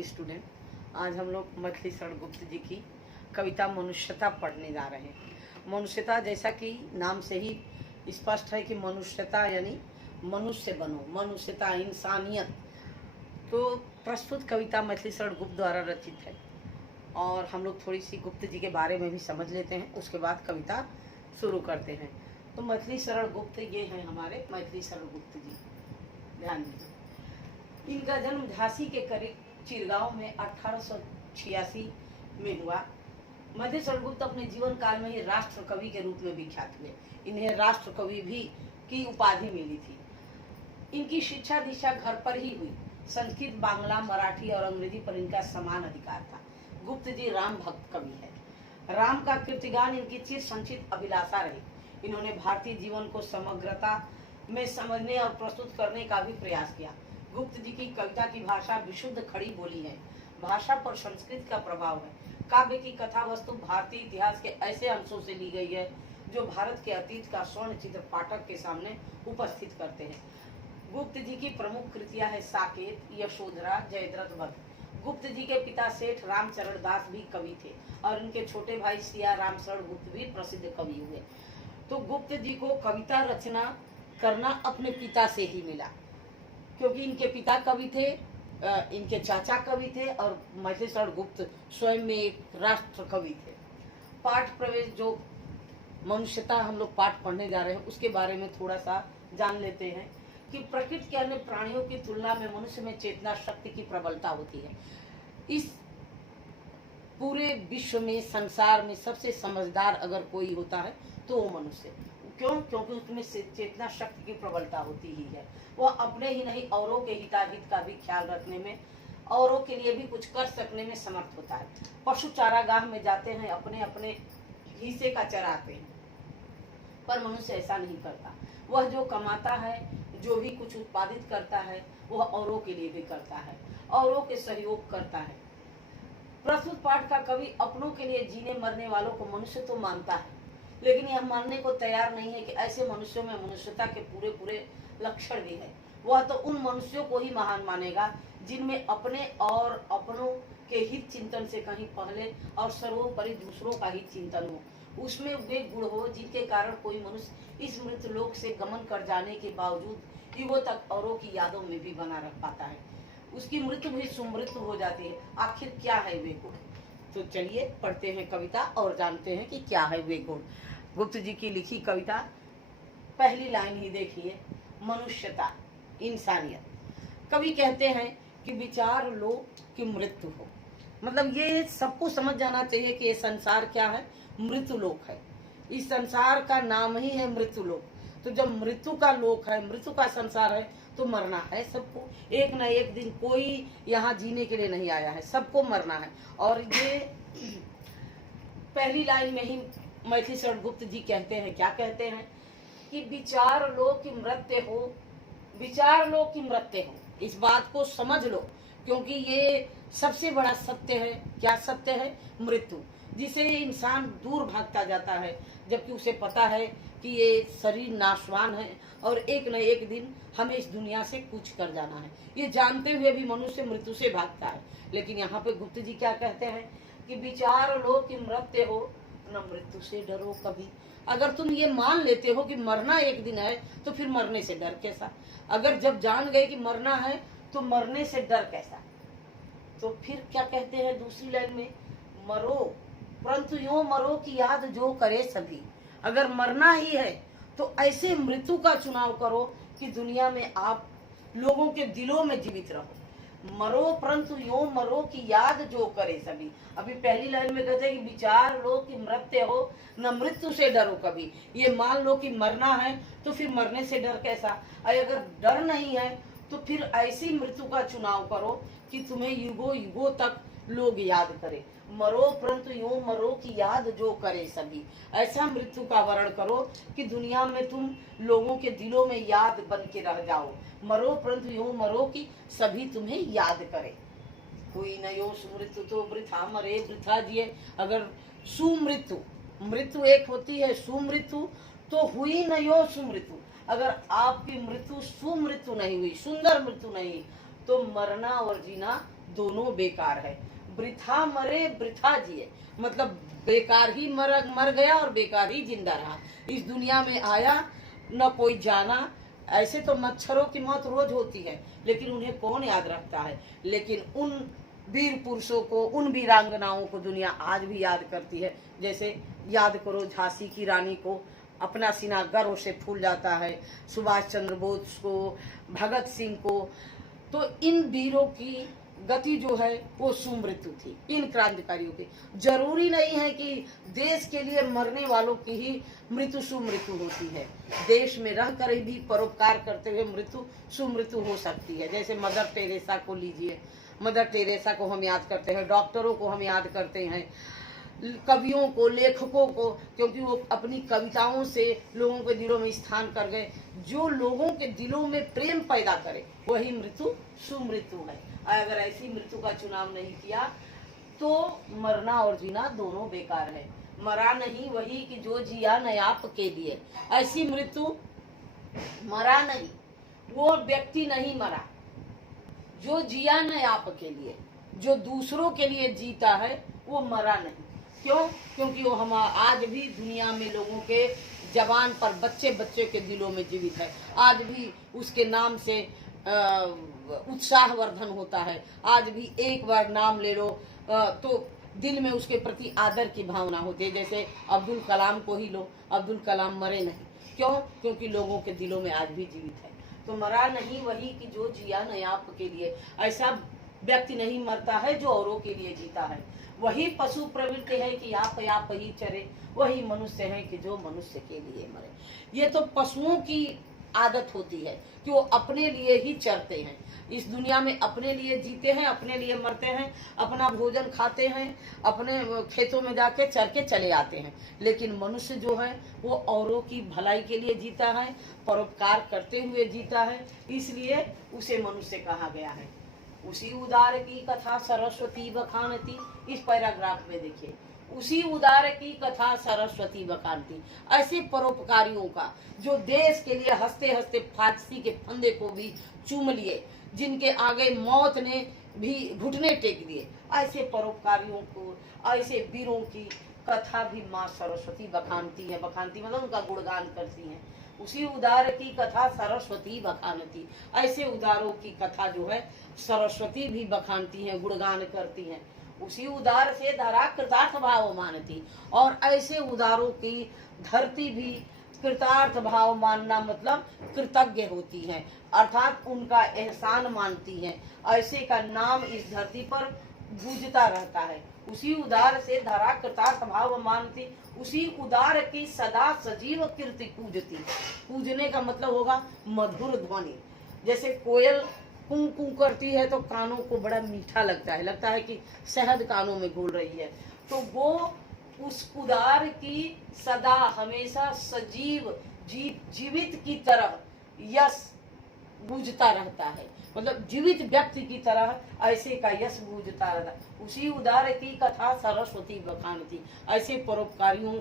Dear student, आज हम लोग मैथिली शरण गुप्त जी की कविता मनुष्यता पढ़ने जा रहे हैं। मनुष्यता जैसा कि नाम से ही स्पष्ट है कि मनुष्यता यानी मनुष्य बनो, मनुष्यता इंसानियत। तो प्रस्तुत कविता मैथिली शरण गुप्त द्वारा रचित है और हम लोग थोड़ी सी गुप्त जी के बारे में भी समझ लेते हैं, उसके बाद कविता शुरू करते हैं। तो मैथिली शरण गुप्त ये हैं हमारे मैथिली शरण गुप्त जी। ध्यान दीजिए, इनका जन्म झांसी के करीब चिरगांव में 1886 में हुआ। मैथिली शरण गुप्त अपने जीवन काल में ही राष्ट्र कवि के रूप में विख्यात हुए। इन्हें राष्ट्र कवि भी की उपाधि मिली थी। इनकी शिक्षा दीक्षा घर पर ही हुई। संस्कृत, बांग्ला, मराठी और अंग्रेजी पर इनका समान अधिकार था। गुप्त जी राम भक्त कवि है। राम का कीर्तिगान इनकी चिर संचित अभिलाषा रही। इन्होंने भारतीय जीवन को समग्रता में समझने और प्रस्तुत करने का भी प्रयास किया। गुप्त जी की कविता की भाषा विशुद्ध खड़ी बोली है। भाषा पर संस्कृत का प्रभाव है। काव्य की कथा वस्तु भारतीय इतिहास के ऐसे अंशों से ली गई है जो भारत के अतीत का स्वर्ण चित्र पाठक के सामने उपस्थित करते हैं। गुप्त जी की प्रमुख कृतियां है साकेत, यशोधरा, जयद्रथ वध। गुप्त जी के पिता सेठ रामचरण दास भी कवि थे और उनके छोटे भाई सिया राम शरण गुप्त भी प्रसिद्ध कवि हुए। तो गुप्त जी को कविता रचना करना अपने पिता से ही मिला, क्योंकि इनके पिता कवि थे, इनके चाचा कवि थे और मैथिली शरण गुप्त स्वयं में एक राष्ट्र कवि थे। पाठ प्रवेश, जो मनुष्यता हम लोग पाठ पढ़ने जा रहे हैं उसके बारे में थोड़ा सा जान लेते हैं कि प्रकृति के अन्य प्राणियों की तुलना में मनुष्य में चेतना शक्ति की प्रबलता होती है। इस पूरे विश्व में, संसार में सबसे समझदार अगर कोई होता है तो वो मनुष्य। क्यों? क्योंकि उसमें चेतना शक्ति की प्रबलता होती ही है। वह अपने ही नहीं औरों के हिताहित का भी ख्याल रखने में, औरों के लिए भी कुछ कर सकने में समर्थ होता है। पशु चारागाह में जाते हैं, अपने अपने हिस्से का चराते हैं, पर मनुष्य ऐसा नहीं करता। वह जो कमाता है, जो भी कुछ उत्पादित करता है, वह औरों के लिए भी करता है, औरों के सहयोग करता है। प्रस्तुत पाठ का कवि अपनों के लिए जीने मरने वालों को मनुष्य तो मानता है, लेकिन यह मानने को तैयार नहीं है कि ऐसे मनुष्यों में मनुष्यता के पूरे पूरे लक्षण भी है। वह तो उन मनुष्यों को ही महान मानेगा जिनमें अपने और अपनों के हित चिंतन से कहीं पहले और सर्वोपरि दूसरों का हित चिंतन हो। उसमें वे गुण हो जिनके कारण कोई मनुष्य इस मृत लोक से गमन कर जाने के बावजूद युगों तक औरों की यादों में भी बना रख पाता है। उसकी मृत्यु भी सुमृत्यु हो जाती है। आखिर क्या है वे गुण? तो चलिए पढ़ते हैं कविता और जानते हैं कि क्या है वे गुण। गुप्त जी की लिखी कविता, पहली लाइन ही देखिए, मनुष्यता इंसानियत। कवि कहते हैं कि विचार लो कि मृत्यु हो। मतलब ये सबको समझ जाना चाहिए कि ये संसार क्या है, मृत्यु लोक है। इस संसार का नाम ही है मृत्यु लोक। तो जब मृत्यु का लोक है, मृत्यु का संसार है, तो मरना है सबको। एक न एक दिन कोई यहाँ जीने के लिए नहीं आया है, सबको मरना है। और ये पहली लाइन में ही मैथिली शरण गुप्त जी कहते हैं, क्या कहते हैं कि विचार लो कि मृत्यु हो, विचार लो कि मृत्यु हो। इस बात को समझ लो, क्योंकि ये सबसे बड़ा सत्य है। क्या सत्य है? मृत्यु, जिसे इंसान दूर भागता जाता है, जबकि उसे पता है कि ये शरीर नाशवान है और एक न एक दिन हमें इस दुनिया से कूच कर जाना है। ये जानते हुए भी मनुष्य मृत्यु से भागता है। लेकिन यहाँ पे गुप्त जी क्या कहते हैं कि विचार लो कि मृत्यु हो, न मृत्यु से डरो कभी। अगर तुम ये मान लेते हो कि मरना एक दिन है, तो फिर मरने से डर कैसा? अगर जब जान गए कि मरना है तो मरने से डर कैसा? तो फिर क्या कहते हैं दूसरी लाइन में, मरो परंतु यूं मरो कि याद जो करे सभी। अगर मरना ही है तो ऐसे मृत्यु का चुनाव करो कि दुनिया में आप लोगों के दिलों में जीवित रहो। मरो परंतु यूं मरो कि याद जो करे सभी। अभी पहली लाइन में कहते हैं कि विचार लो कि मृत्यु हो, न मृत्यु से डरो कभी। ये मान लो कि मरना है तो फिर मरने से डर कैसा? अगर डर नहीं है तो फिर ऐसी मृत्यु का चुनाव करो कि तुम्हें युगों युगों तक लोग याद करें। मरो परंतु यूं मरो कि याद जो करे सभी। ऐसा मृत्यु का वर्ण करो कि दुनिया में तुम लोगों के दिलों में याद बन के रह जाओ। मरो परंतु यूं मरो कि सभी तुम्हें याद करे। हुई न यो सुमृत्यु तो वृथा मरे वृथा जिए। अगर सुमृत्यु, मृत्यु एक होती है, सुमृत्यु तो हुई न यो सुमृत्यु। अगर आपकी मृत्यु सुमृत्यु नहीं हुई, सुंदर मृत्यु नहीं, तो मरना और जीना दोनों बेकार है। वृथा मरे वृथा जिए, मतलब बेकार ही मर गया और बेकार ही जिंदा रहा। इस दुनिया में आया न कोई जाना। ऐसे तो मच्छरों की मौत रोज होती है, लेकिन उन्हें कौन याद रखता है। लेकिन उन वीर पुरुषों को, उन वीरांगनाओं को दुनिया आज भी याद करती है। जैसे याद करो झांसी की रानी को, अपना सीना गर्व से फूल जाता है। सुभाष चंद्र बोस को, भगत सिंह को। तो इन वीरों की गति जो है वो सुमृत्यु थी, इन क्रांतिकारियों की। जरूरी नहीं है कि देश के लिए मरने वालों की ही मृत्यु सुमृत्यु होती है। देश में रहकर भी परोपकार करते हुए मृत्यु सुमृत्यु हो सकती है। जैसे मदर टेरेसा को लीजिए, मदर टेरेसा को हम याद करते हैं, डॉक्टरों को हम याद करते हैं, कवियों को, लेखकों को, क्योंकि वो अपनी कविताओं से लोगों के दिलों में स्थान कर गए। जो लोगों के दिलों में प्रेम पैदा करे वही मृत्यु सुमृत्यु है। अगर ऐसी मृत्यु का चुनाव नहीं किया तो मरना और जीना दोनों बेकार है। मरा नहीं वही कि जो जिया न आपके लिए। ऐसी मृत्यु, मरा नहीं वो व्यक्ति नहीं मरा जो जिया न आपके लिए। जो दूसरों के लिए जीता है वो मरा नहीं। क्यों? क्योंकि वो हम आज भी दुनिया में लोगों के जबान पर, बच्चे बच्चे के दिलों में जीवित है। आज भी उसके नाम से उत्साहवर्धन होता है। आज भी एक बार नाम ले लो तो दिल में उसके प्रति आदर की भावना होती है। जैसे अब्दुल कलाम को ही लो, अब्दुल कलाम मरे नहीं। क्यों? क्योंकि लोगों के दिलों में आज भी जीवित है। तो मरा नहीं वही कि जो जिया न आपके लिए। ऐसा व्यक्ति नहीं मरता है जो औरों के लिए जीता है। वही पशु प्रवृत्ति है कि आप ही चरे, वही मनुष्य है कि जो मनुष्य के लिए मरे। ये तो पशुओं की आदत होती है कि वो अपने लिए ही चरते हैं। इस दुनिया में अपने लिए जीते हैं, अपने लिए मरते हैं, अपना भोजन खाते हैं, अपने खेतों में जाके चर के चले आते हैं। लेकिन मनुष्य जो है वो औरों की भलाई के लिए जीता है, परोपकार करते हुए जीता है, इसलिए उसे मनुष्य कहा गया है। उसी उदार की कथा सरस्वती बखानती, इस पैराग्राफ में देखिए, उसी उदार की कथा सरस्वती बखानती। ऐसे परोपकारियों का जो देश के लिए हंसते हंसते फांसी के फंदे को भी चूम लिए, जिनके आगे मौत ने भी घुटने टेक दिए, ऐसे परोपकारियों को, ऐसे वीरों की कथा भी माँ सरस्वती बखानती है। बखानती मतलब उनका गुणगान करती हैं। उसी उदार की कथा सरस्वती बखानती, ऐसे उदारों की कथा जो है सरस्वती भी बखानती हैं, गुणगान करती हैं। उसी उदार से धरा कृतार्थ भाव मानती, और ऐसे उदारों की धरती भी कृतार्थ भाव मानना मतलब कृतज्ञ होती है, अर्थात उनका एहसान मानती है। ऐसे का नाम इस धरती पर गूंजता रहता है। उसी उदार से धरा कृतार्थ भाव मानती, उसी उदार की सदा सजीव कीर्ति पूजती। पूजने का मतलब होगा मधुर ध्वनि। जैसे कोयल कूं कूं करती है तो कानों को बड़ा मीठा लगता है कि शहद कानों में घुल रही है। तो वो उस उदार की सदा हमेशा सजीव जीवित की तरह यश गूंजता रहता है, मतलब जीवित व्यक्ति की तरह ऐसे का यश गूंजता रहता है। उसी उदार की कथा सरस्वती बखानती, ऐसे परोपकारियों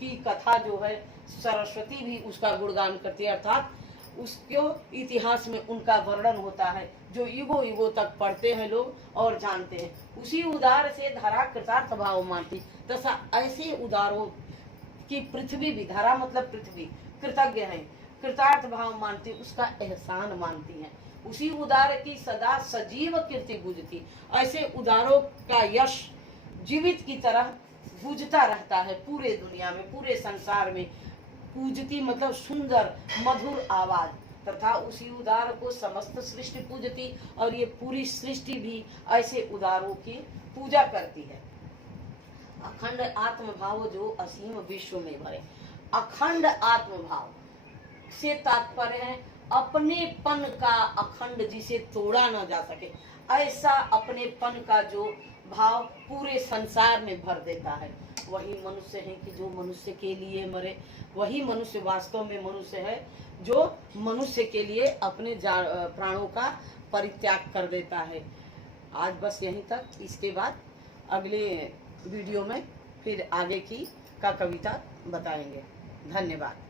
की कथा जो है सरस्वती भी उसका गुणगान करती है, अर्थात उसके इतिहास में उनका वर्णन होता है जो युगों युगों तक पढ़ते हैं लोग और जानते हैं। उसी उदार से धरा कृतार्थ भाव मानती, तथा ऐसे उदारों की पृथ्वी भी, धरा मतलब पृथ्वी, कृतज्ञ है, कृतार्थ भाव मानती, उसका एहसान मानती है। उसी उदार की सदा सजीव कीर्ति गूंजती, ऐसे उदारों का यश जीवित की तरह गूंजता रहता है पूरे दुनिया में, पूरे संसार में। पूजती मतलब सुंदर मधुर आवाज, तथा उसी उदार को समस्त सृष्टि पूजती, और ये पूरी सृष्टि भी ऐसे उदारों की पूजा करती है। अखंड आत्मभाव जो असीम विश्व में भरे। अखंड आत्मभाव से तात्पर्य है अपनेपन का अखंड, जिसे तोड़ा न जा सके। ऐसा अपनेपन का जो भाव पूरे संसार में भर देता है, वही मनुष्य है कि जो मनुष्य के लिए मरे। वही मनुष्य वास्तव में मनुष्य है जो मनुष्य के लिए अपने प्राणों का परित्याग कर देता है। आज बस यहीं तक, इसके बाद अगले वीडियो में फिर आगे की का कविता बताएंगे। धन्यवाद।